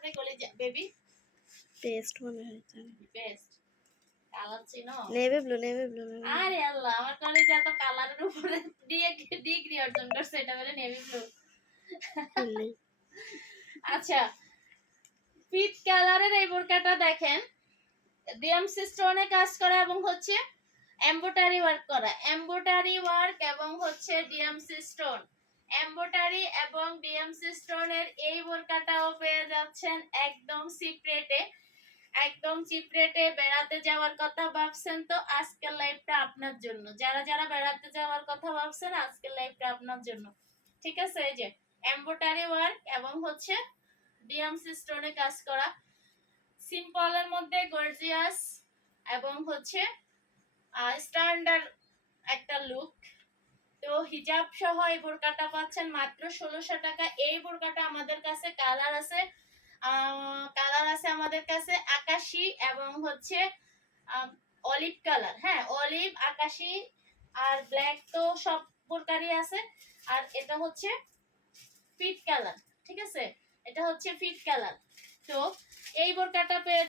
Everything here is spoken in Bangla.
আপনি কলিজা বেবি পেস্ট মনে হচ্ছে বেস্ট কালার চিনো নেভি ব্লু আরে আল্লাহ আমার কলিজা তো কালারের উপরে ডিগ্রি অর্জন করছে এটা বলে নেভি ব্লু আচ্ছা পিট কালারের এই বোরকাটা দেখেন ডিএমসি স্টোনে কাজ করা এবং হচ্ছে এমব্রয়ডারি ওয়ার্ক করা এমব্রয়ডারি ওয়ার্ক এবং হচ্ছে ডিএমসি স্টোন এমব্রয়ডারি এবং ডিএমসি স্টোনের এই বোরকাটাও পেয়ে যাচ্ছেন একদম চিপ রেটে বেড়াতে যাওয়ার কথা ভাবছেন তো আজকের লাইভটা আপনার জন্য যারা যারা বেড়াতে যাওয়ার কথা ভাবছেন আজকের লাইভটা আপনার জন্য ঠিক আছে এই যে এমব্রয়ডারি ওয়ার্ক এবং হচ্ছে ডিএমসি স্টোনে কাজ করা সিম্পলের মধ্যে গর্জিয়াস এবং হচ্ছে স্ট্যান্ডার্ড একটা লুক তো হিজাব সহ এই বোরকাটা পাচ্ছেন মাত্র 1600 টাকা এই বোরকাটা আমাদের কাছে কালার আছে আমাদের কাছে আকাশী এবং হচ্ছে অলিভ কালার হ্যাঁ অলিভ আকাশী আর ব্ল্যাক তো সব বোরকারই আছে আর এটা হচ্ছে ফিট কালার ঠিক আছে এটা হচ্ছে ফিট কালার তো এই বোরকাটা